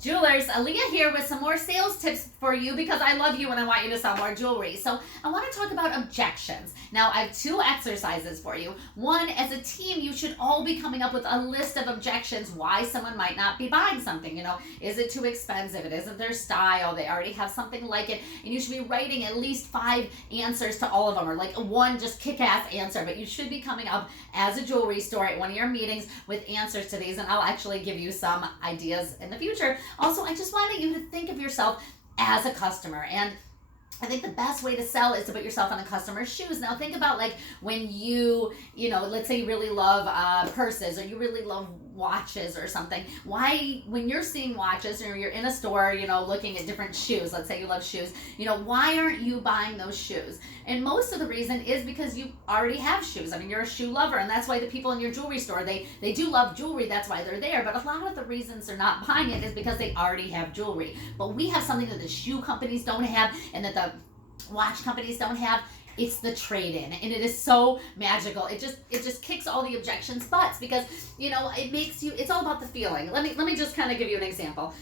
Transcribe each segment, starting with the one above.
Jewelers, Aaliyah here with some more sales tips for you because I love you and I want you to sell more jewelry. So I want to talk about objections. Now I have two exercises for you. One, as a team, you should all be coming up with a list of objections why someone might not be buying something. Is it too expensive? It isn't their style. They already have something like it. And you should be writing at least 5 answers to all of them, or like one just kick-ass answer. But you should be coming up as a jewelry store at one of your meetings with answers to these, and I'll actually give you some ideas in the future. Also, I just wanted you to think of yourself as a customer, and I think the best way to sell is to put yourself in a customer's shoes. Now think about like when let's say you really love purses, or you really love watches or something. Why, when you're seeing watches or you're in a store, looking at different shoes, let's say you love shoes, why aren't you buying those shoes? And most of the reason is because you already have shoes. I mean, you're a shoe lover, and that's why the people in your jewelry store, they do love jewelry. That's why they're there. But a lot of the reasons they're not buying it is because they already have jewelry. But we have something that the shoe companies don't have and that the watch companies don't have. It's the trade-in, and it is so magical. It just kicks all the objections butts because it makes you. It's all about the feeling. Let me just kind of give you an example.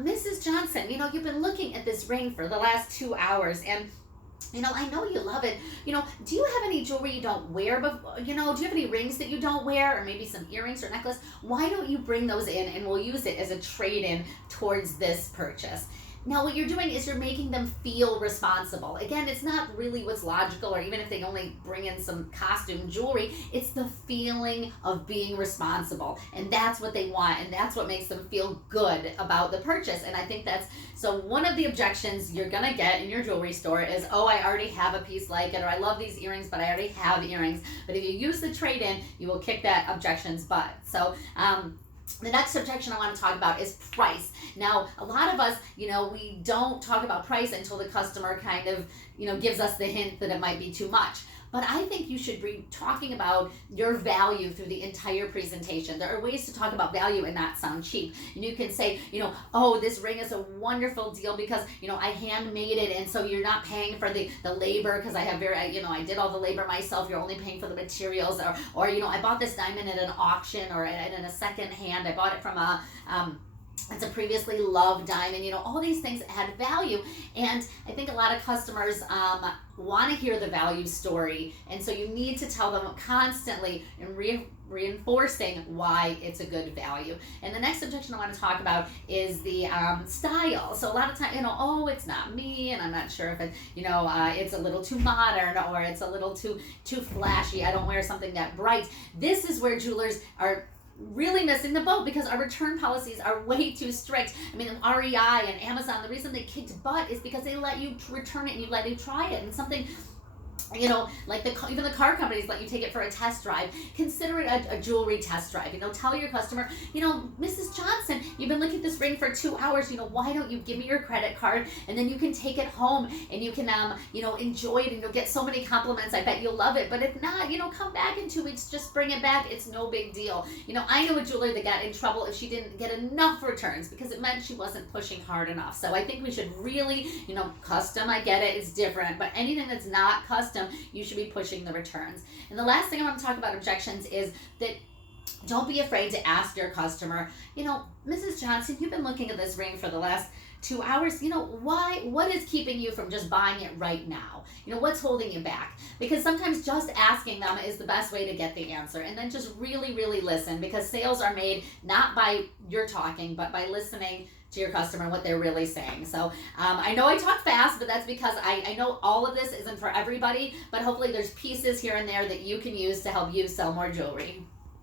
Mrs. Johnson, you've been looking at this ring for the last 2 hours, and I know you love it. Do you have any jewelry you don't wear? But do you have any rings that you don't wear, or maybe some earrings or necklace? Why don't you bring those in, and we'll use it as a trade-in towards this purchase? Now, what you're doing is you're making them feel responsible. Again, it's not really what's logical, or even if they only bring in some costume jewelry, it's the feeling of being responsible. And that's what they want, and that's what makes them feel good about the purchase. And I think so one of the objections you're gonna get in your jewelry store is, oh, I already have a piece like it, or I love these earrings, but I already have earrings. But if you use the trade-in, you will kick that objection's butt. So, the next objection I want to talk about is price. Now, a lot of us, we don't talk about price until the customer kind of, gives us the hint that it might be too much. But I think you should be talking about your value through the entire presentation. There are ways to talk about value and not sound cheap. And you can say, oh, this ring is a wonderful deal because, I handmade it, and so you're not paying for the labor because I have I did all the labor myself. You're only paying for the materials, or I bought this diamond at an auction or in a second hand. I bought it from it's a previously loved diamond. All these things add value, and I think a lot of customers want to hear the value story, and so you need to tell them constantly and reinforcing why it's a good value. And the next objection I want to talk about is the style. So a lot of times, oh, it's not me, and I'm not sure if it, it's a little too modern, or it's a little too flashy. I don't wear something that bright. This is where jewelers are really missing the boat, because our return policies are way too strict. I mean, REI and Amazon, the reason they kicked butt is because they let you return it and you let you try it. And something, like even the car companies let you take it for a test drive. Consider it a jewelry test drive. Tell your customer, Mrs. Johnson, you've been looking at this ring for 2 hours. Why don't you give me your credit card, and then you can take it home and you can, enjoy it, and you'll get so many compliments. I bet you'll love it. But if not, come back in 2 weeks. Just bring it back. It's no big deal. I know a jeweler that got in trouble if she didn't get enough returns because it meant she wasn't pushing hard enough. So I think we should really, custom, I get it, it's different, but anything that's not custom, you should be pushing the returns. And the last thing I want to talk about objections is that don't be afraid to ask your customer, Mrs. Johnson, you've been looking at this ring for the last 2 hours. What is keeping you from just buying it right now? What's holding you back? Because sometimes just asking them is the best way to get the answer. And then just really, really listen, because sales are made not by your talking, but by listening to your customer and what they're really saying. So I know I talk fast, but that's because I know all of this isn't for everybody, but hopefully there's pieces here and there that you can use to help you sell more jewelry.